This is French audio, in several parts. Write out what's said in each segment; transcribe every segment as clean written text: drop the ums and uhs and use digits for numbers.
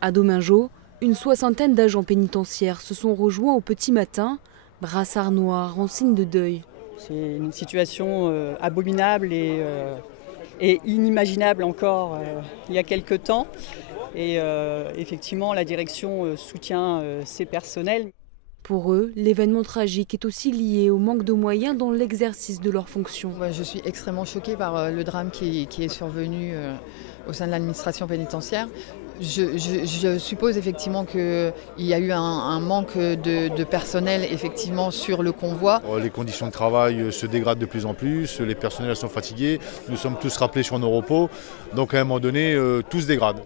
À Domingo, une soixantaine d'agents pénitentiaires se sont rejoints au petit matin, brassard noir en signe de deuil. C'est une situation abominable et inimaginable encore il y a quelque temps. Et effectivement, la direction soutient ces personnels. Pour eux, l'événement tragique est aussi lié au manque de moyens dans l'exercice de leurs fonctions. Je suis extrêmement choquée par le drame qui est survenu au sein de l'administration pénitentiaire. Je suppose effectivement qu'il y a eu un manque de personnel effectivement sur le convoi. Les conditions de travail se dégradent de plus en plus, les personnels sont fatigués, nous sommes tous rappelés sur nos repos, donc à un moment donné, tout se dégrade.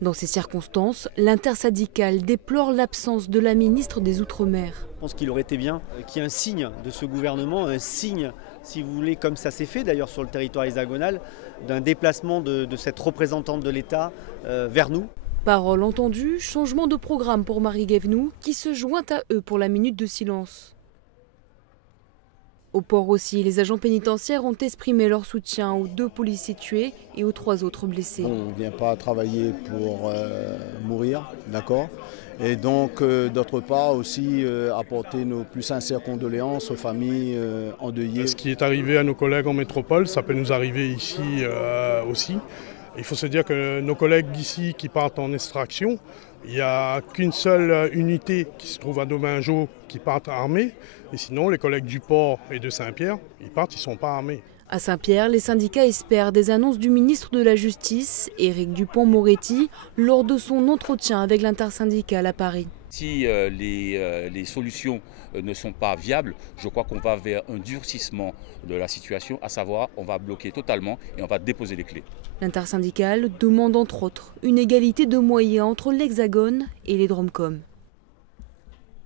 Dans ces circonstances, l'intersyndicale déplore l'absence de la ministre des Outre-mer. Je pense qu'il aurait été bien qu'il y ait un signe de ce gouvernement, un signe, si vous voulez, comme ça s'est fait d'ailleurs sur le territoire hexagonal, d'un déplacement de cette représentante de l'État vers nous. Parole entendue, changement de programme pour Marie Guévenoux qui se joint à eux pour la minute de silence. Au port aussi, les agents pénitentiaires ont exprimé leur soutien aux 2 policiers tués et aux 3 autres blessés. On ne vient pas travailler pour mourir, d'accord ? Et donc, d'autre part, aussi apporter nos plus sincères condoléances aux familles endeuillées. Ce qui est arrivé à nos collègues en métropole, ça peut nous arriver ici aussi. Il faut se dire que nos collègues ici qui partent en extraction, il n'y a qu'une seule unité qui se trouve à Domingo qui partent armés. Et sinon, les collègues du port et de Saint-Pierre, ils partent, ils ne sont pas armés. À Saint-Pierre, les syndicats espèrent des annonces du ministre de la Justice, Éric Dupond-Moretti, lors de son entretien avec l'intersyndicale à Paris. Si les solutions ne sont pas viables, je crois qu'on va vers un durcissement de la situation, à savoir on va bloquer totalement et on va déposer les clés. L'intersyndicale demande entre autres une égalité de moyens entre l'Hexagone et les Dromcoms.